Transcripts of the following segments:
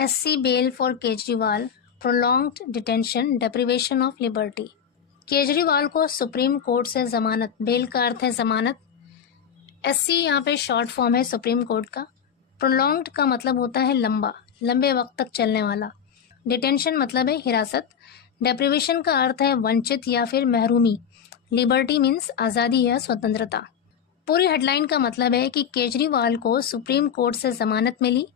SC bail for Kejriwal, prolonged detention, deprivation of liberty। Kejriwal को supreme court से जमानत, bell का अर्थ है जमानत, SC यहाँ पे शॉर्ट फॉर्म है सुप्रीम कोर्ट का, प्रोलॉन्ग्ड का मतलब होता है लंबा, लंबे वक्त तक चलने वाला, डिटेंशन मतलब है हिरासत, डेप्रिवेशन का अर्थ है वंचित या फिर महरूमी, लिबर्टी मीन्स आज़ादी या स्वतंत्रता। पूरी हेडलाइन का मतलब है कि केजरीवाल को सुप्रीम कोर्ट से जमानत मिली,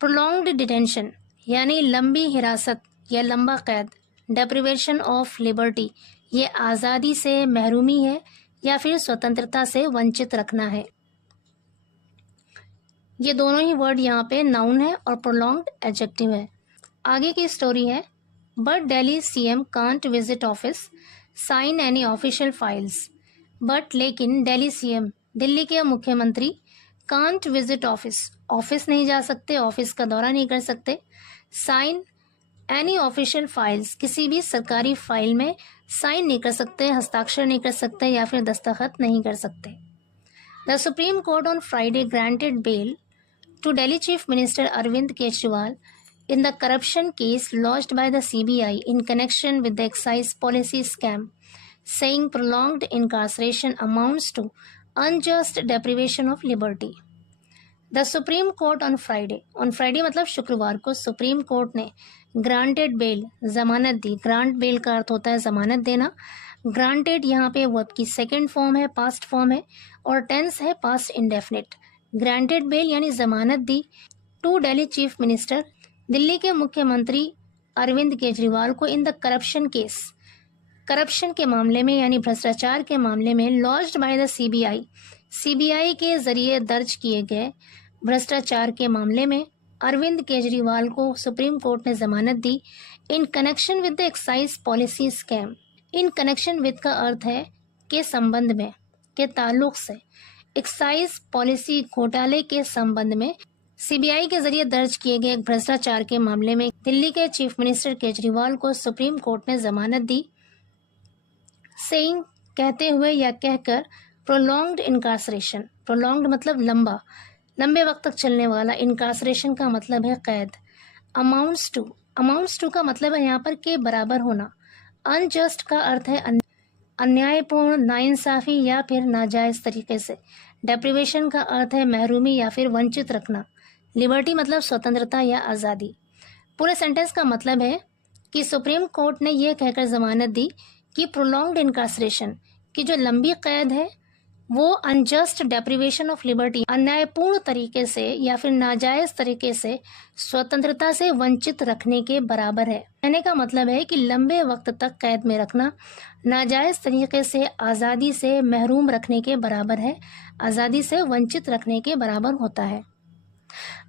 प्रोलॉन्ग्ड डिटेंशन यानी लंबी हिरासत या लंबा कैद, डेप्रिवेशन ऑफ लिबर्टी ये आज़ादी से महरूमी है या फिर स्वतंत्रता से वंचित रखना है। ये दोनों ही वर्ड यहाँ पे नाउन है और प्रोलॉन्ग्ड एडजेक्टिव है। आगे की स्टोरी है, but Delhi CM can't visit office, sign any official files. But लेकिन दिल्ली CM दिल्ली के मुख्यमंत्री कांट विजिट ऑफिस, ऑफिस नहीं जा सकते, ऑफिस का दौरा नहीं कर सकते, साइन एनी ऑफिशियल फाइल्स किसी भी सरकारी फाइल में साइन नहीं कर सकते, हस्ताक्षर नहीं कर सकते या फिर दस्तखत नहीं कर सकते। The Supreme Court on Friday granted bail to Delhi Chief Minister Arvind Kejriwal in the corruption case lodged by the CBI in connection with the excise policy scam, saying prolonged incarceration amounts to unjust deprivation of liberty. The Supreme Court on Friday मतलब शुक्रवार को supreme Court ने granted bail जमानत दी। Grant bell का अर्थ होता है जमानत देना। ग्रांटेड यहाँ पे वर्ब की सेकेंड फॉर्म है, पास्ट फॉर्म है और टेंस है पास्ट इंडेफिनिट। ग्रांटेड बेल यानी जमानत दी to Delhi chief minister, Delhi के मुख्यमंत्री अरविंद केजरीवाल को in the corruption case, corruption के मामले में यानी भ्रष्टाचार के मामले में, लॉज्ड बाय द सीबीआई के जरिए दर्ज किए गए भ्रष्टाचार के मामले में अरविंद केजरीवाल को सुप्रीम कोर्ट ने जमानत दी in connection with the excise policy scam. In connection with का अर्थ है के संबंध में, के ताल्लुक से, एक्साइज पॉलिसी घोटाले के संबंध में सीबीआई के जरिए दर्ज किए गए भ्रष्टाचार के मामले में दिल्ली के चीफ मिनिस्टर केजरीवाल को सुप्रीम कोर्ट ने जमानत दी। सेइंग कहते हुए या कहकर, प्रोलॉन्ग्ड इनकार्सरेशन, प्रोलॉन्ग्ड मतलब लंबा, लंबे वक्त तक चलने वाला, इनकार्सरेशन का मतलब है कैद, अमाउंट्स टू का मतलब है यहाँ पर के बराबर होना, अनजस्ट का अर्थ है अन्यायपूर्ण, नाइंसाफी या फिर नाजायज तरीके से, डेप्रिवेशन का अर्थ है महरूमी या फिर वंचित रखना, लिबर्टी मतलब स्वतंत्रता या आज़ादी। पूरे सेंटेंस का मतलब है कि सुप्रीम कोर्ट ने यह कहकर जमानत दी कि प्रोलॉन्ग्ड इनकार्सरेशन की जो लंबी कैद है वो अनजस्ट डेप्रिवेशन ऑफ लिबर्टी, अन्यायपूर्ण तरीके से या फिर नाजायज तरीके से स्वतंत्रता से वंचित रखने के बराबर है। कहने का मतलब है कि लंबे वक्त तक कैद में रखना नाजायज तरीके से आज़ादी से महरूम रखने के बराबर है, आज़ादी से वंचित रखने के बराबर होता है।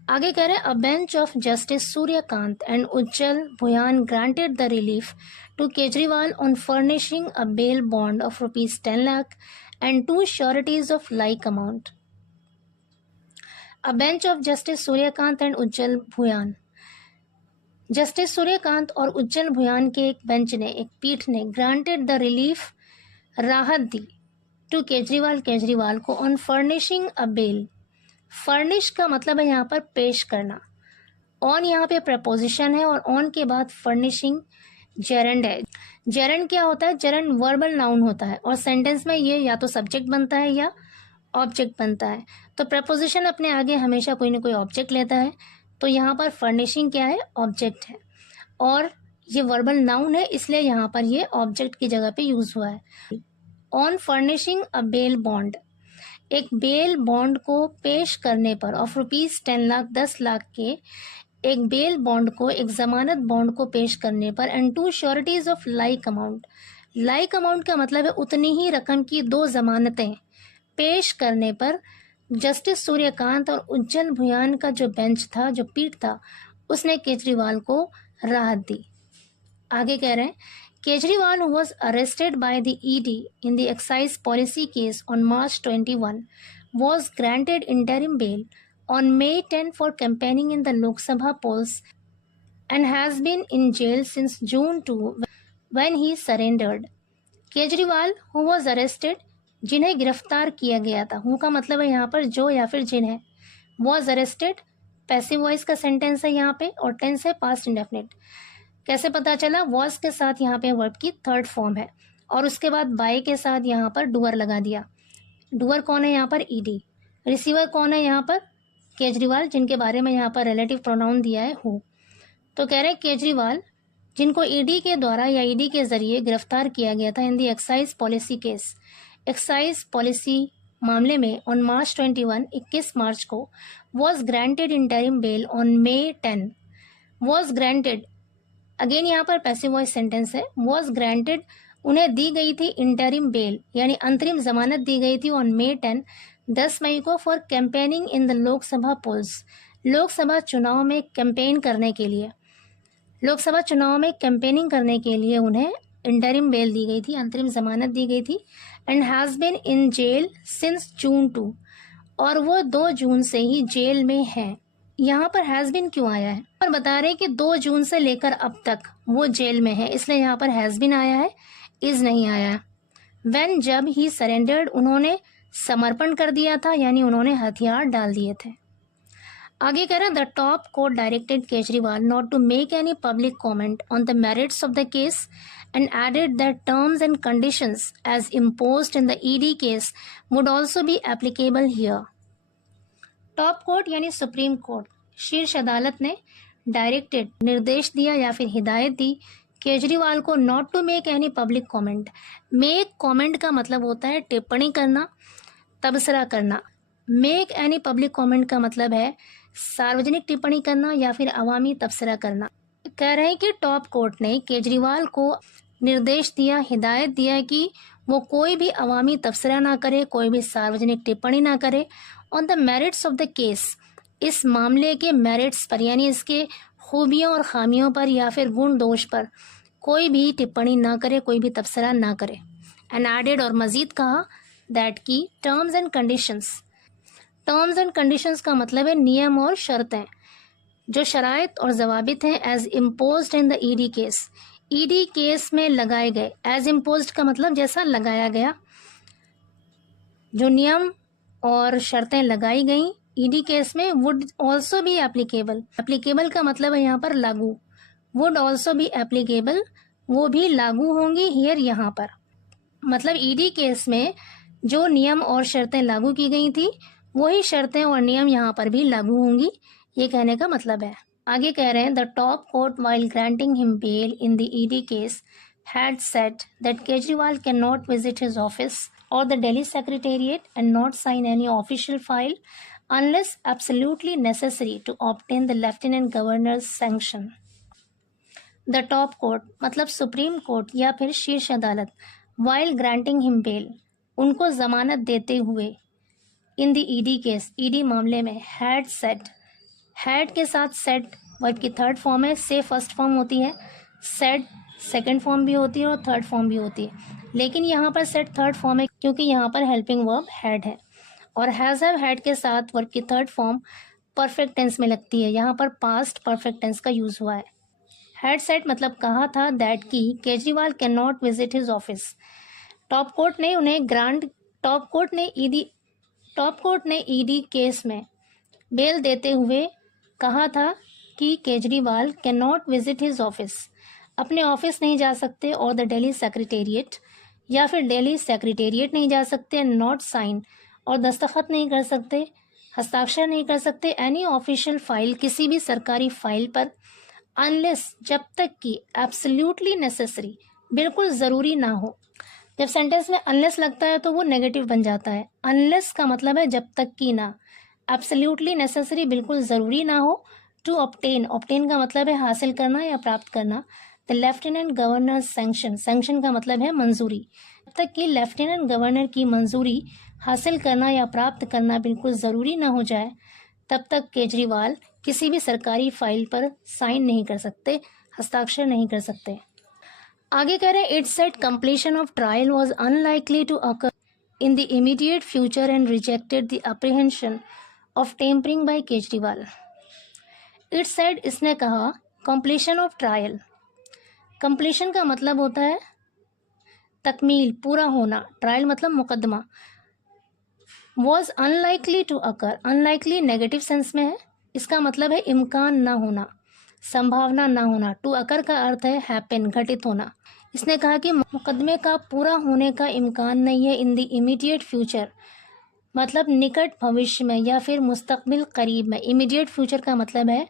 आगे कह रहे हैं, a bench of Justice Suryakant and Ujjal Bhuyan granted the relief to Kejriwal on furnishing a bail bond of ₹10 lakh and 2 sureties of like amount. A bench of Justice Suryakant and Ujjwal Bhuyan, justice Suryakant और उज्जवल भुयान के एक बेंच ने, एक पीठ ने, granted the relief राहत दी to Kejriwal को on furnishing a bail. Furnish का मतलब है यहाँ पर पेश करना, ऑन यहाँ पे प्रपोजिशन है और ऑन के बाद फर्निशिंग जेरेंड है। जेरेंड क्या होता है? जेरेंड वर्बल नाउन होता है और सेंटेंस में ये या तो सब्जेक्ट बनता है या ऑब्जेक्ट बनता है। तो प्रपोजिशन अपने आगे हमेशा कोई ना कोई ऑब्जेक्ट लेता है, तो यहाँ पर फर्निशिंग क्या है? ऑब्जेक्ट है और ये वर्बल नाउन है, इसलिए यहाँ पर ये ऑब्जेक्ट की जगह पे यूज हुआ है। On furnishing a bail bond, एक बेल बॉन्ड को पेश करने पर, ऑफ ₹10 लाख, 10 लाख के एक बेल बॉन्ड को, एक जमानत बॉन्ड को पेश करने पर, and 2 sureties of like amount. Like amount का मतलब है उतनी ही रकम की 2 जमानतें पेश करने पर जस्टिस सूर्यकांत और उज्जवल भुयान का जो बेंच था, जो पीठ था, उसने केजरीवाल को राहत दी। आगे कह रहे हैं, Kejriwal who was arrested by the ED in the excise policy case on March 21 was granted interim bail on May 10 for campaigning in the Lok Sabha polls and has been in jail since June 2 when he surrendered. Kejriwal who was arrested, जिन्हें गिरफ्तार किया गया था, who का मतलब है यहाँ पर जो या फिर जिन्हें, was arrested पैसिव वॉइस का सेंटेंस है यहाँ पे और टेंस है पास्ट इंडेफिनिट। कैसे पता चला? वॉज के साथ यहाँ पे वर्ब की थर्ड फॉर्म है और उसके बाद बाय के साथ यहाँ पर डूअर लगा दिया। डूअर कौन है यहाँ पर? ईडी। रिसीवर कौन है यहाँ पर? केजरीवाल, जिनके बारे में यहाँ पर रिलेटिव प्रोनाउन दिया है हु। तो कह रहे हैं केजरीवाल जिनको ईडी के द्वारा या ईडी के जरिए गिरफ्तार किया गया था in the excise policy case. Excise policy मामले में ऑन मार्च 21 मार्च को was granted interim bail on May 10। Was granted, again यहाँ पर पैसिव वॉइस सेंटेंस है। वॉज ग्रांटेड, उन्हें दी गई थी इंटरिम बेल यानी अंतरिम जमानत दी गई थी ऑन May 10, 10 मई को, for campaigning in the Lok Sabha polls, Lok Sabha चुनाव में कैंपेन करने के लिए। लोकसभा चुनाव में कैंपेनिंग करने के लिए उन्हें इंटरिम बेल दी गई थी, अंतरिम जमानत दी गई थी। And has been in jail since June 2, और वो 2 जून से ही जेल में हैं। यहाँ पर हैज़ बीन क्यों आया है? और बता रहे हैं कि 2 जून से लेकर अब तक वो जेल में है, इसलिए यहाँ पर हैज़ बीन आया है, इज नहीं आया है। व्हेन, जब ही सरेंडर्ड, उन्होंने समर्पण कर दिया था यानी उन्होंने हथियार डाल दिए थे। आगे कह रहे हैं the top court directed Kejriwal not to make any public comment on the merits of the case and added that terms and conditions as imposed in the ED case would also be applicable here. Top court यानी supreme court, शीर्ष अदालत ने directed, निर्देश दिया या फिर हिदायत दी केजरीवाल को not to make any public comment. Make comment का मतलब होता है टिप्पणी करना, तबसरा करना। मेक एनी पब्लिक कमेंट का मतलब है सार्वजनिक टिप्पणी करना या फिर अवामी तबसरा करना। कह रहे हैं कि टॉप कोर्ट ने केजरीवाल को निर्देश दिया, हिदायत दिया कि वो कोई भी अवामी तबसरा ना करे, कोई भी सार्वजनिक टिप्पणी ना करे on the merits of the case, इस मामले के मेरिट्स पर यानी इसके खूबियों और खामियों पर या फिर गुण दोष पर कोई भी टिप्पणी ना करे, कोई भी तबसरा ना करे। एंड एडेड, और मजीद कहा, दैट की terms and conditions. Terms and conditions का मतलब है नियम और शर्तें, जो शराइत और जवाबित हैं as imposed in the ED case, ED case में लगाए गए। एज इम्पोज्ड का मतलब जैसा लगाया गया, जो नियम और शर्तें लगाई गई ईडी केस में would also be applicable. Applicable का मतलब है यहाँ पर लागू, वुड ऑल्सो बी एप्लीकेबल, वो भी लागू होंगी हियर यहाँ पर। मतलब ईडी केस में जो नियम और शर्तें लागू की गई थी वही शर्तें और नियम यहाँ पर भी लागू होंगी, ये कहने का मतलब है। आगे कह रहे हैं the top court while granting him bail in the ED case had said that Kejriwal can not visit his office or the Delhi Secretariat and not sign any official file unless absolutely necessary to obtain the Lieutenant Governor's sanction. The top court मतलब supreme court या फिर शीर्ष अदालत while granting him bail, उनको जमानत देते हुए in the ED case, ED मामले में had said, had के साथ said वर्ब की थर्ड फॉर्म है, से फर्स्ट फॉर्म होती है, said सेकेंड फॉर्म भी होती है और थर्ड फॉर्म भी होती है, लेकिन यहाँ पर सेट थर्ड फॉर्म है क्योंकि यहाँ पर हेल्पिंग वर्ब हैड है और हैज़ हैव हैड के साथ वर्ब की थर्ड फॉर्म परफेक्ट टेंस में लगती है, यहाँ पर पास्ट परफेक्ट टेंस का यूज़ हुआ है। हैड सेट मतलब कहा था दैट की Kejriwal can not visit his office. Top court ने उन्हें ग्रांट, टॉप कोर्ट ने ईडी केस में बेल देते हुए कहा था कि Kejriwal can not visit his office, अपने ऑफिस नहीं जा सकते, और द दिल्ली सेक्रेटेरिएट या फिर दिल्ली सेक्रेटेरिएट नहीं जा सकते, नॉट साइन और दस्तखत नहीं कर सकते, हस्ताक्षर नहीं कर सकते, एनी ऑफिशियल फाइल किसी भी सरकारी फाइल पर, अनलेस जब तक कि एब्सोल्युटली नेसेसरी बिल्कुल ज़रूरी ना हो। जब सेंटेंस में अनलेस लगता है तो वो नेगेटिव बन जाता है। अनलेस का मतलब है जब तक कि ना, एब्सोल्युटली नेसेसरी बिल्कुल ज़रूरी ना हो, टू ऑब्टेन, ऑब्टेन का मतलब है हासिल करना या प्राप्त करना, the lieutenant governor sanction, sanction का मतलब है मंजूरी, जब तक कि लेफ्टिनेंट गवर्नर की मंजूरी हासिल करना या प्राप्त करना बिल्कुल ज़रूरी ना हो जाए, तब तक केजरीवाल किसी भी सरकारी फाइल पर साइन नहीं कर सकते, हस्ताक्षर नहीं कर सकते। आगे कह रहे हैं it's said completion of trial was unlikely to occur in the immediate future and rejected the apprehension of tampering by Kejriwal. It's said, इसने कहा, कंप्लीशन ऑफ ट्रायल, कंप्लीशन का मतलब होता है तकमील, पूरा होना, ट्रायल मतलब मुकदमा, was unlikely to occur, unlikely negative sense में है, इसका मतलब है इम्कान ना होना, संभावना ना होना। टू अकर का अर्थ है हैपन, घटित होना। इसने कहा कि मुकदमे का पूरा होने का इम्कान नहीं है इन द इमीडिएट फ्यूचर, मतलब निकट भविष्य में या फिर मुस्तकबिल करीब में। इमीडिएट फ्यूचर का मतलब है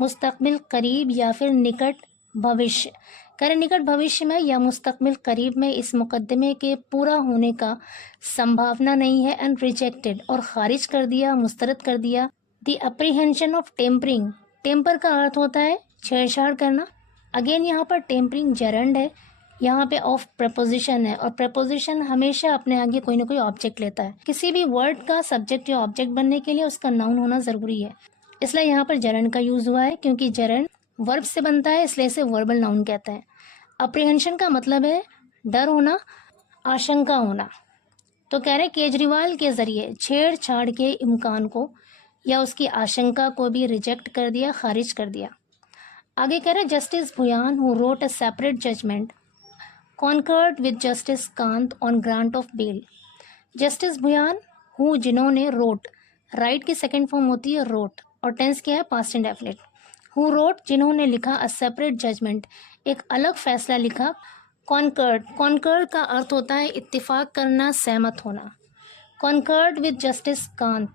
मुस्तकबिल करीब या फिर निकट भविष्य। करें निकट भविष्य में या मुस्तकबिल करीब में इस मुकदमे के पूरा होने का संभावना नहीं है। एंड रिजेक्टेड, और खारिज कर दिया, मुस्तरद कर दिया। The apprehension of tampering, tamper का अर्थ होता है छेड़छाड़ करना। अगेन यहाँ पर टेम्परिंग जेरंड है, यहाँ पे ऑफ प्रपोजिशन है, और प्रपोजिशन हमेशा अपने आगे कोई ना कोई ऑब्जेक्ट लेता है। किसी भी वर्ड का सब्जेक्ट या ऑब्जेक्ट बनने के लिए उसका नाउन होना जरूरी है, इसलिए यहाँ पर जेरंड का यूज हुआ है, क्योंकि जेरंड वर्ब से बनता है, इसलिए इसे वर्बल नाउन कहते हैं। अप्रीहेंशन का मतलब है डर होना, आशंका होना। तो कह रहे केजरीवाल के जरिए छेड़छाड़ के इम्कान को या उसकी आशंका को भी रिजेक्ट कर दिया, खारिज कर दिया। आगे कह रहे Justice Bhuyan who wrote a separate judgment concurred with Justice Kant on grant of bail. Justice Bhuyan who, जिन्होंने, रोट, राइट की सेकंड फॉर्म होती है रोट, और टेंस क्या है पास्ट इंडेफिनिट। हु रोट, जिन्होंने लिखा, अ सेपरेट जजमेंट, एक अलग फैसला लिखा। कॉन्कर्ड, कॉन्कर्ड का अर्थ होता है इत्तिफाक करना, सहमत होना। Concurred with Justice Kant,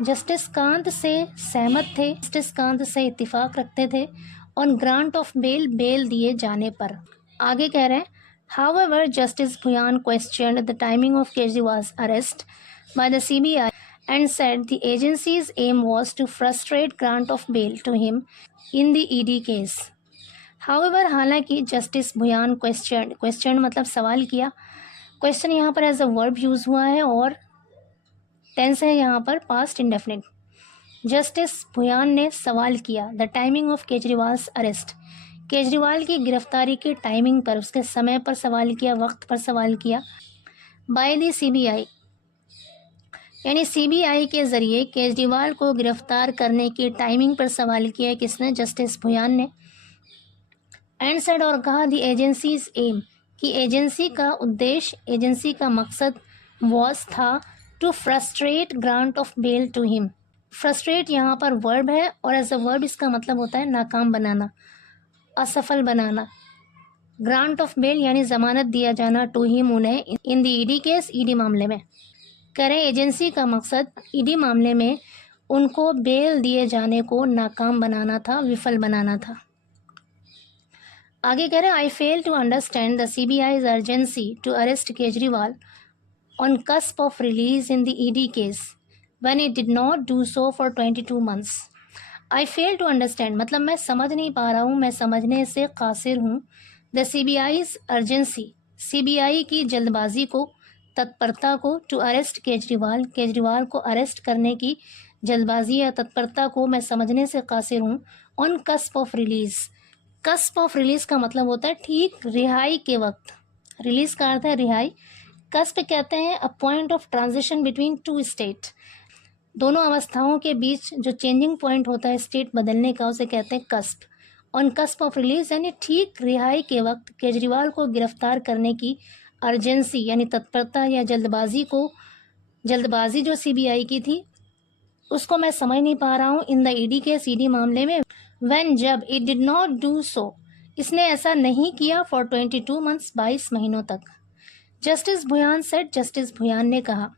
Justice Kant से सहमत थे, जस्टिस कांत से इत्तिफाक रखते थे। On grant of bail, bail दिए जाने पर। आगे कह रहे हैं However, Justice Bhuyan questioned the timing of Kejriwal's arrest by the CBI and said the agency's aim was to frustrate grant of bail to him in the ED case. However, हालांकि justice Bhuyan question मतलब सवाल किया। Question यहाँ पर as a verb use हुआ है और tense है यहाँ पर पास्ट इंडेफिनिट। जस्टिस भुयान ने सवाल किया the timing of Kejriwal's arrest, Kejriwal की गिरफ्तारी के टाइमिंग पर, उसके समय पर सवाल किया, वक्त पर सवाल किया। बाय द सीबीआई, यानी सीबीआई के जरिए केजरीवाल को गिरफ्तार करने की टाइमिंग पर सवाल किया किसने, जस्टिस भुयान ने। एंड सेड, और कहा द एजेंसीज एम, कि एजेंसी का उद्देश्य, एजेंसी का मकसद वॉज था to frustrate grant of bail to him. Frustrate यहाँ पर वर्ब है और एज अ वर्ब इसका मतलब होता है नाकाम बनाना, असफल बनाना। ग्रांट ऑफ बेल यानी जमानत दिया जाना, टू हिम, उन्हें, इन द ईडी केस, ईडी मामले में। करें एजेंसी का मकसद ईडी मामले में उनको बेल दिए जाने को नाकाम बनाना था, विफल बनाना था। आगे कह रहे I fail to understand the CBI's urgency to arrest Kejriwal on cusp of release in the ED case when it did not do so for 22 months। I fail to understand मतलब मैं समझ नहीं पा रहा हूँ, मैं समझने से कासिर हूँ। द सीबीआईज अर्जेंसी, सीबीआई की जल्दबाजी को, तत्परता को, टू अरेस्ट केजरीवाल, केजरीवाल को अरेस्ट करने की जल्दबाजी या तत्परता को मैं समझने से कासिर हूँ। On cusp of release, cusp of release का मतलब होता है ठीक रिहाई के वक्त, रिलीज का अर्थ है रिहाई। कस्प कहते हैं a point of transition between two state, दोनों अवस्थाओं के बीच जो चेंजिंग पॉइंट होता है स्टेट बदलने का, उसे कहते हैं cusp. On cusp of release यानी ठीक रिहाई के वक्त केजरीवाल को गिरफ्तार करने की अर्जेंसी यानी तत्परता या जल्दबाजी जो सीबीआई की थी उसको मैं समझ नहीं पा रहा हूँ। इन द ईडी केस, ईडी मामले में। व्हेन, जब, इट डिड नॉट डू सो, इसने ऐसा नहीं किया, फॉर 22 months, 22 महीनों तक। Justice Bhuyan said, justice Bhuyan ने कहा।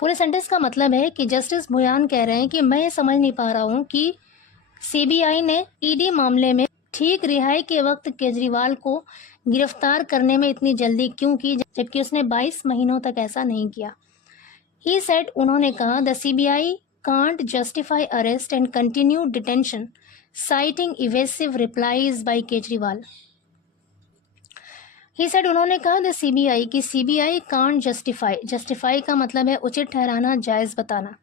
पूरे सेंटेंस का मतलब है कि जस्टिस भुयान कह रहे हैं कि मैं ये समझ नहीं पा रहा हूँ कि सीबीआई ने ईडी मामले में ठीक रिहाई के वक्त केजरीवाल को गिरफ्तार करने में इतनी जल्दी क्यों की, जबकि उसने 22 महीनों तक ऐसा नहीं किया। ही सेड, उन्होंने कहा the CBI can't justify arrest and continue detention citing evasive replies by Kejriwal. He said, उन्होंने कहा द सीबीआई की सीबीआई कांट जस्टिफाई, जस्टिफाई का मतलब है उचित ठहराना, जायज़ बताना।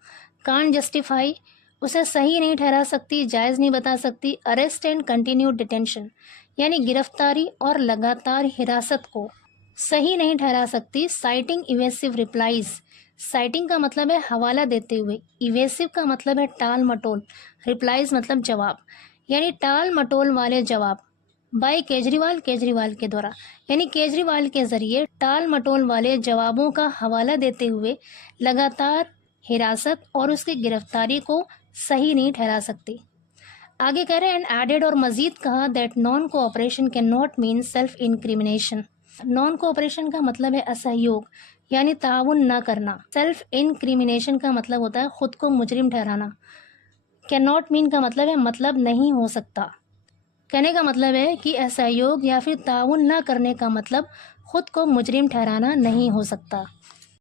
कांट जस्टिफाई, उसे सही नहीं ठहरा सकती, जायज़ नहीं बता सकती। अरेस्ट एंड कंटिन्यू डिटेंशन यानी गिरफ्तारी और लगातार हिरासत को सही नहीं ठहरा सकती। साइटिंग इवेसिव रिप्लाईज, साइटिंग का मतलब है हवाला देते हुए, इवेसिव का मतलब है टाल मटोल, रिप्लाईज मतलब जवाब, यानी टाल मटोल वाले जवाब। बाय केजरीवाल, केजरीवाल के द्वारा, यानी केजरीवाल के जरिए टाल मटोल वाले जवाबों का हवाला देते हुए लगातार हिरासत और उसकी गिरफ्तारी को सही नहीं ठहरा सकती। आगे कह रहे हैं एंड एडेड और मजीद कहा that non cooperation can not mean self incrimination. Non cooperation का मतलब है असहयोग यानी ताउन न करना। सेल्फ इंक्रिमिनेशन का मतलब होता है खुद को मुजरिम ठहराना। कैन नॉट मीन का मतलब है मतलब नहीं हो सकता। कहने का मतलब है कि असहयोग या फिर ताउन न करने का मतलब खुद को मुजरिम ठहराना नहीं हो सकता।